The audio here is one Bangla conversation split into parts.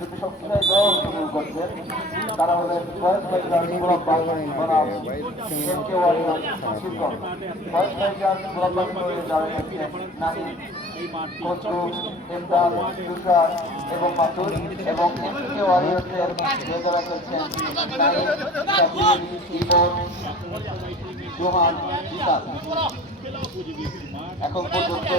দুটি শক্তিশালী দল অংশগ্রহণ করছে। তারা হলেন ফয়েজ ভাইজান গোলাপ বনাম এমকে ওয়ারিয়র শিবগঞ্জ। ফয়েজ ভাইজান গোলাপ যারা নাহিদ, কচু, ইমদাদ, তুষার এবং মাসুদ, এবং এমকে ওয়ারিয়র্সের যারা খেলছেন নাহিদ, শাকিল, ইমন, জোহান, বিশাল। এখন পর্যন্ত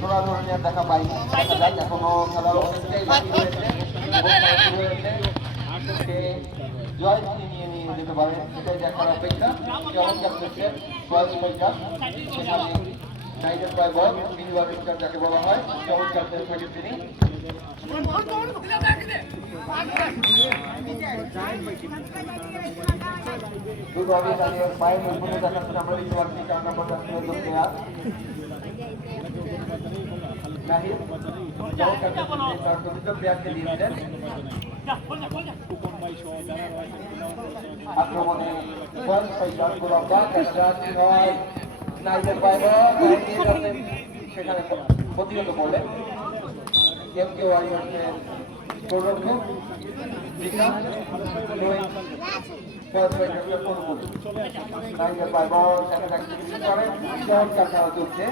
সোনা ধরনের দেখা পাইনি, দেখা যায় এখনো খেলার অনেকটাই বাকি রয়েছে। জয় নিয়ে নিয়ে যেতে পারে, সেটাই দেখার অপেক্ষা। কেমন খেলতেছে চমৎকার, সেখানে নাইটের প্রায় বল মিনিমাম যাকে বলা হয়, চমৎকার খেলে থাকেন তিনি। পায়ের মধ্যে দেখাচ্ছেন আমরা দেখতে পাচ্ছি 4 নম্বর প্লেয়ার নাহিদ প্লেয়ারকে দিয়েছিলেন। আক্রমণে নাইটের পায়ে সেখানে প্রতিহত করলেন এমকে ওয়ারিয়র্সের গোলরক্ষক চলছে।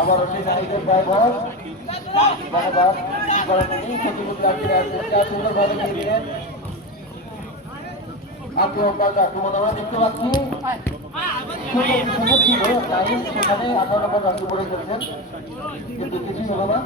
আবার আক্রমণ আমরা দেখতে পাচ্ছি সেখানে 18 নম্বর রান করে খেলছেন, কিন্তু কিছুই হলো না।